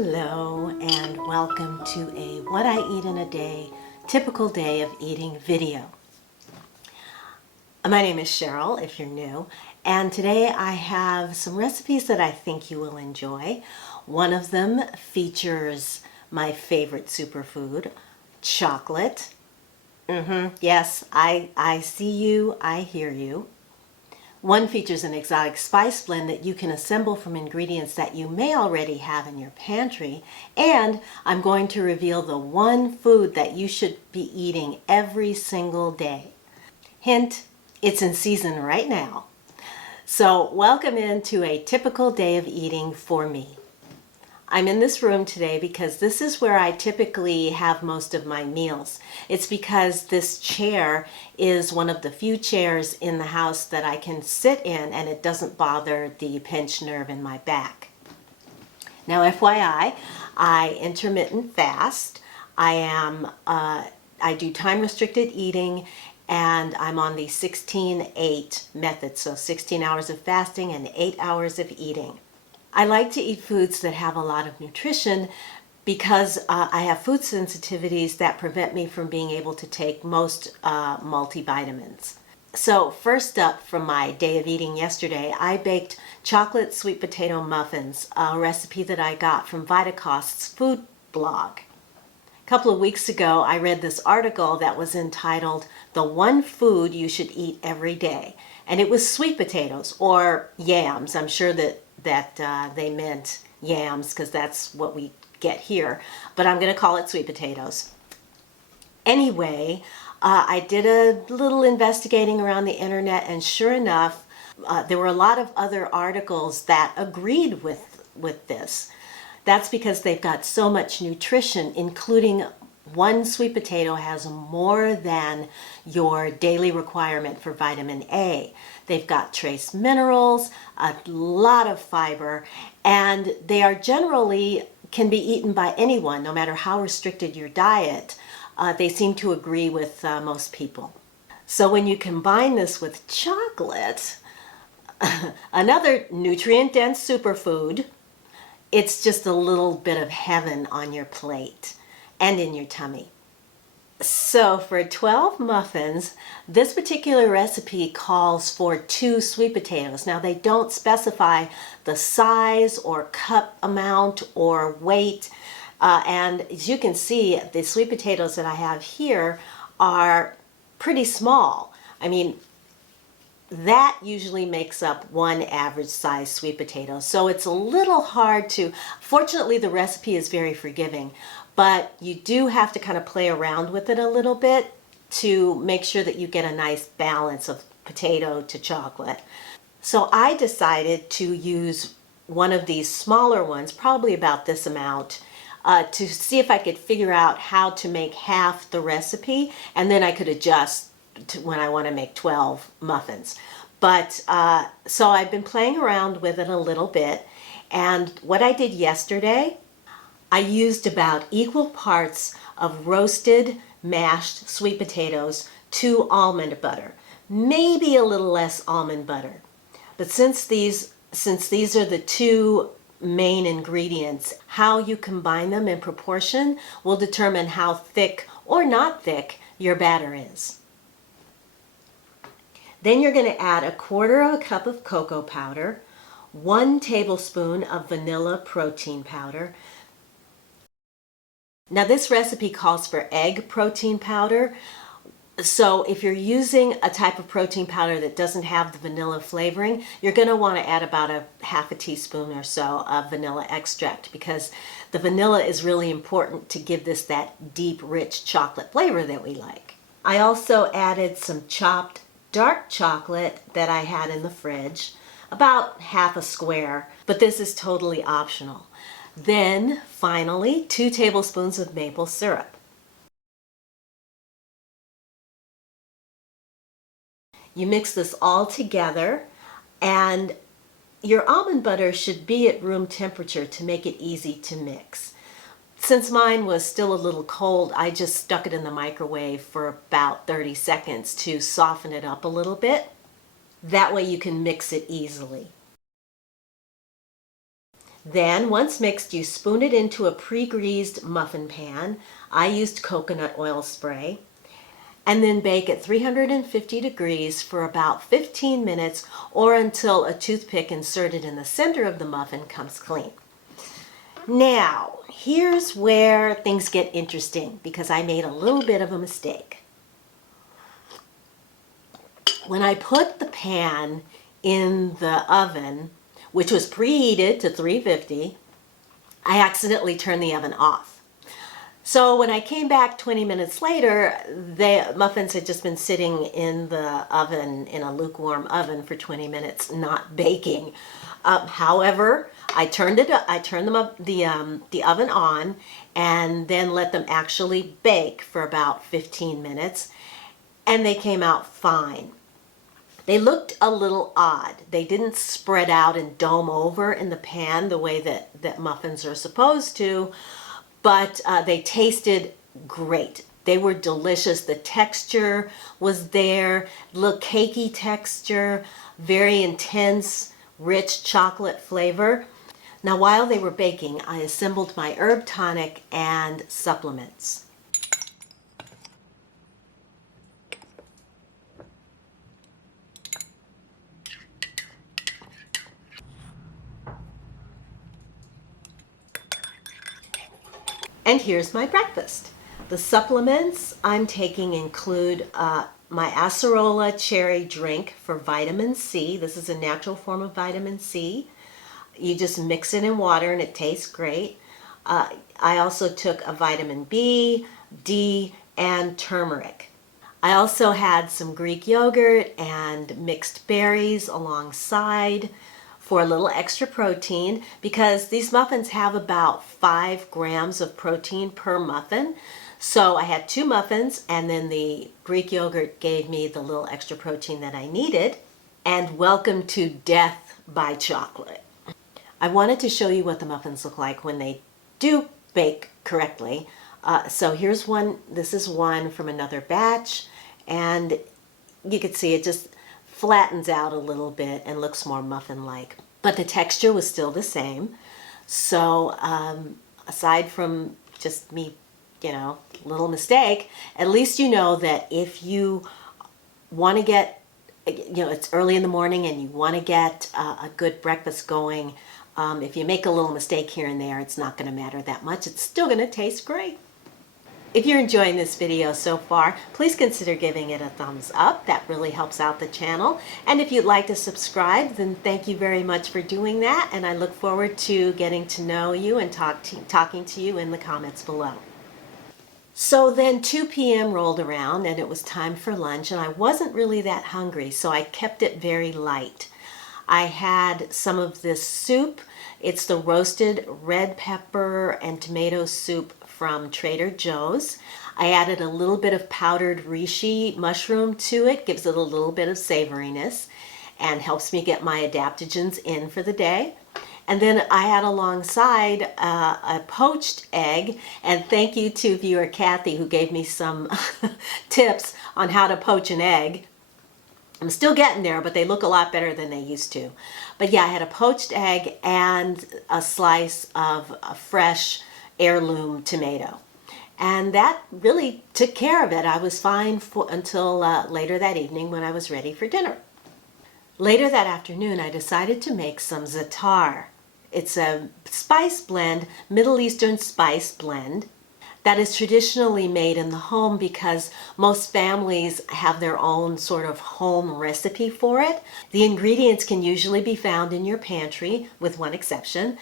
Hello and welcome to a What I Eat in a Day, typical day of eating video. My name is Cheryl if you're new, and today I have some recipes that I think you will enjoy. One of them features my favorite superfood, chocolate. Yes, I see you, I hear you. One features an exotic spice blend that you can assemble from ingredients that you may already have in your pantry. And I'm going to reveal the one food that you should be eating every single day. Hint, it's in season right now. So welcome into a typical day of eating for me. I'm in this room today because this is where I typically have most of my meals. It's because this chair is one of the few chairs in the house that I can sit in and it doesn't bother the pinched nerve in my back. Now FYI, I intermittent fast. I do time restricted eating, and I'm on the 16-8 method, so 16 hours of fasting and 8 hours of eating. I like to eat foods that have a lot of nutrition because I have food sensitivities that prevent me from being able to take most multivitamins. So first up from my day of eating yesterday, I baked chocolate sweet potato muffins, a recipe that I got from Vitacost's food blog. A couple of weeks ago, I read this article that was entitled, "The One Food You Should Eat Every Day." And it was sweet potatoes, or yams. I'm sure that they meant yams because that's what we get here, but I'm going to call it sweet potatoes. Anyway, I did a little investigating around the internet, and sure enough, there were a lot of other articles that agreed with this. That's because they've got so much nutrition, including one sweet potato has more than your daily requirement for vitamin A. They've got trace minerals, a lot of fiber, and they are generally can be eaten by anyone, no matter how restricted your diet. They seem to agree with most people. So when you combine this with chocolate, another nutrient-dense superfood, it's just a little bit of heaven on your plate and in your tummy. So for 12 muffins, this particular recipe calls for 2 sweet potatoes. Now they don't specify the size or cup amount or weight. And as you can see, the sweet potatoes that I have here are pretty small. I mean, that usually makes up one average size sweet potato. So it's a little hard to, fortunately the recipe is very forgiving, but you do have to kind of play around with it a little bit to make sure that you get a nice balance of potato to chocolate. So I decided to use one of these smaller ones, probably about this amount, to see if I could figure out how to make half the recipe, and then I could adjust to when I want to make 12 muffins. But so I've been playing around with it a little bit, and what I did yesterday, I used about equal parts of roasted mashed sweet potatoes to almond butter, maybe a little less almond butter. But since these are the two main ingredients, how you combine them in proportion will determine how thick or not thick your batter is. Then you're going to add 1/4 cup of cocoa powder, 1 tablespoon of vanilla protein powder. Now this recipe calls for egg protein powder, so if you're using a type of protein powder that doesn't have the vanilla flavoring, you're going to want to add about 1/2 teaspoon or so of vanilla extract, because the vanilla is really important to give this that deep, rich chocolate flavor that we like. I also added some chopped dark chocolate that I had in the fridge, about 1/2 square, but this is totally optional. Then finally, 2 tablespoons of maple syrup. You mix this all together, and your almond butter should be at room temperature to make it easy to mix. Since mine was still a little cold, I just stuck it in the microwave for about 30 seconds to soften it up a little bit. That way you can mix it easily. Then, once mixed, you spoon it into a pre-greased muffin pan. I used coconut oil spray. And then bake at 350 degrees for about 15 minutes or until a toothpick inserted in the center of the muffin comes clean. Now, here's where things get interesting because I made a little bit of a mistake. When I put the pan in the oven, which was preheated to 350, I accidentally turned the oven off. So when I came back 20 minutes later, the muffins had just been sitting in the oven, in a lukewarm oven for 20 minutes, not baking. However, I turned the oven on and then let them actually bake for about 15 minutes, and they came out fine. They looked a little odd. They didn't spread out and dome over in the pan the way that muffins are supposed to, but they tasted great. They were delicious. The texture was there, little cakey texture, very intense, rich chocolate flavor. Now, while they were baking, I assembled my herb tonic and supplements. And here's my breakfast. The supplements I'm taking include my acerola cherry drink for vitamin C. This is a natural form of vitamin C. You just mix it in water and it tastes great. I also took a vitamin B, D, and turmeric. I also had some Greek yogurt and mixed berries alongside for a little extra protein because these muffins have about 5 grams of protein per muffin. So I had 2 muffins and then the Greek yogurt gave me the little extra protein that I needed. And welcome to death by chocolate. I wanted to show you what the muffins look like when they do bake correctly. So here's one. This is one from another batch, and you can see it just flattens out a little bit and looks more muffin-like. But the texture was still the same. So aside from just me, little mistake, at least you know that if you want to get, it's early in the morning and you want to get a good breakfast going, if you make a little mistake here and there, it's not going to matter that much. It's still going to taste great. If you're enjoying this video so far, please consider giving it a thumbs up. That really helps out the channel. And if you'd like to subscribe, then thank you very much for doing that. And I look forward to getting to know you and talking to you in the comments below. So then 2 p.m. rolled around and it was time for lunch, and I wasn't really that hungry, so I kept it very light. I had some of this soup. It's the roasted red pepper and tomato soup from Trader Joe's. I added a little bit of powdered reishi mushroom to it, gives it a little bit of savoriness and helps me get my adaptogens in for the day. And then I had alongside a poached egg, and thank you to viewer Kathy who gave me some tips on how to poach an egg. I'm still getting there, but they look a lot better than they used to. But yeah, I had a poached egg and a slice of a fresh heirloom tomato. And that really took care of it. I was fine until later that evening when I was ready for dinner. Later that afternoon, I decided to make some za'atar. It's a spice blend, Middle Eastern spice blend, that is traditionally made in the home because most families have their own sort of home recipe for it. The ingredients can usually be found in your pantry, with one exception.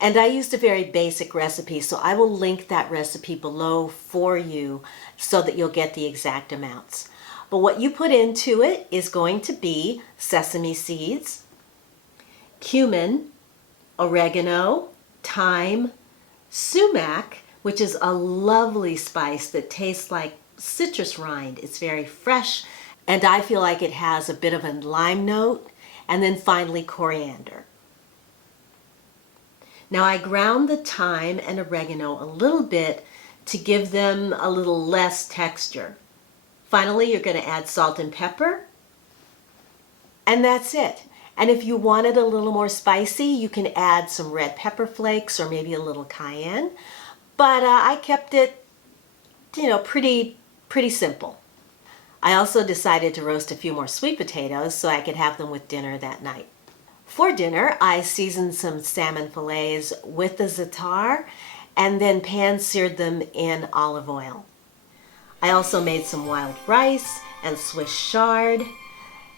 And I used a very basic recipe, so I will link that recipe below for you so that you'll get the exact amounts. But what you put into it is going to be sesame seeds, cumin, oregano, thyme, sumac, which is a lovely spice that tastes like citrus rind. It's very fresh, and I feel like it has a bit of a lime note, and then finally coriander. Now I ground the thyme and oregano a little bit to give them a little less texture. Finally, you're going to add salt and pepper, and that's it. And if you want it a little more spicy, you can add some red pepper flakes or maybe a little cayenne. But I kept it, pretty simple. I also decided to roast a few more sweet potatoes so I could have them with dinner that night. For dinner, I seasoned some salmon fillets with the za'atar and then pan-seared them in olive oil. I also made some wild rice and Swiss chard,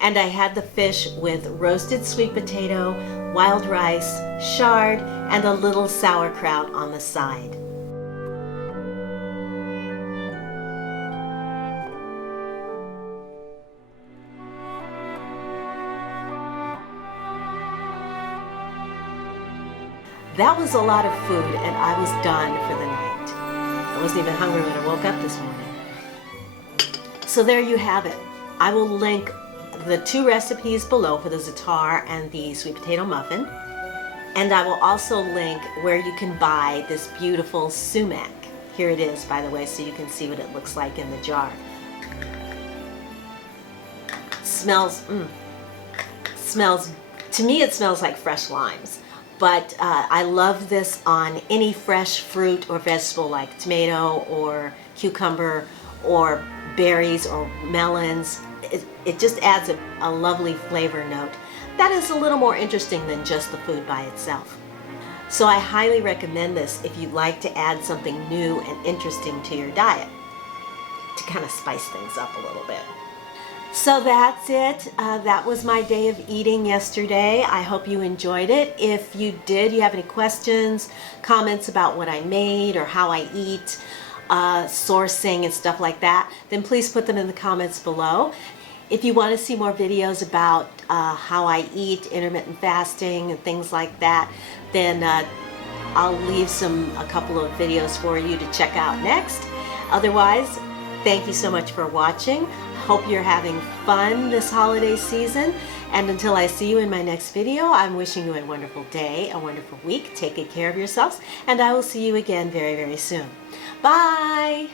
and I had the fish with roasted sweet potato, wild rice, chard, and a little sauerkraut on the side. That was a lot of food, and I was done for the night. I wasn't even hungry when I woke up this morning. So there you have it. I will link the 2 recipes below for the za'atar and the sweet potato muffin. And I will also link where you can buy this beautiful sumac. Here it is, by the way, so you can see what it looks like in the jar. Smells, to me it smells like fresh limes. But I love this on any fresh fruit or vegetable like tomato or cucumber or berries or melons. It just adds a lovely flavor note that is a little more interesting than just the food by itself. So I highly recommend this if you'd like to add something new and interesting to your diet to kind of spice things up a little bit. So that's it. That was my day of eating yesterday. I hope you enjoyed it. If you did, you have any questions, comments about what I made or how I eat, sourcing and stuff like that, then please put them in the comments below. If you want to see more videos about how I eat, intermittent fasting and things like that, then I'll leave a couple of videos for you to check out next. Otherwise, thank you so much for watching. Hope you're having fun this holiday season. And until I see you in my next video, I'm wishing you a wonderful day, a wonderful week. Take good care of yourselves, and I will see you again very, very soon. Bye!